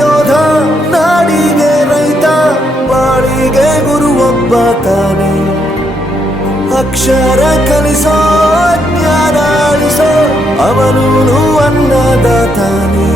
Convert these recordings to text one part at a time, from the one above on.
ಯೋಧ ನಾಡಿಗೆ ರೈತ ಗುರು ಗುರು ತಾನೆ ಅಕ್ಷರ ಕಲಿಸೋ ಜ್ಞಾನ ಅಳಿಸೋ ಅವನು ಅನ್ನದ ತಾನೇ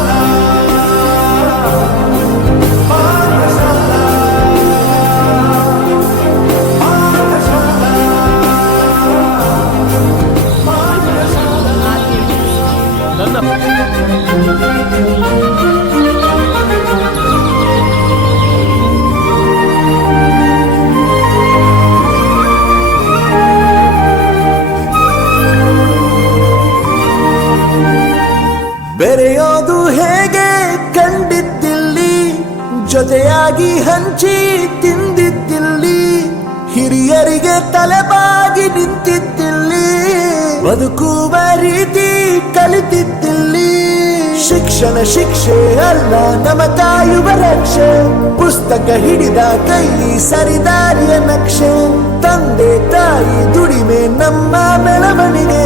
ಬೆರೆಯೋದು ಹೇಗೆ ಜೊತೆಯಾಗಿ ಹಂಚಿ ತಿಂದಿದ್ದಿಲ್ಲಿ ಹಿರಿಯರಿಗೆ ತಲೆಬಾಗಿ ನಿಂತಿದ್ದಿಲ್ಲಿ ಬದುಕುವ ರೀತಿ ಕಲಿತಿದ್ದಿಲ್ಲಿ ಶಿಕ್ಷಣ ಶಿಕ್ಷೆ ಅಲ್ಲ ನಮ ಕಾಯುವ ರಕ್ಷೆ ಪುಸ್ತಕ ಹಿಡಿದ ಕೈ ಸರಿದಾರಿಯ ನಕ್ಷೆ ತಂದೆ ತಾಯಿ ದುಡಿಮೆ ನಮ್ಮ ಬೆಳವಣಿಗೆ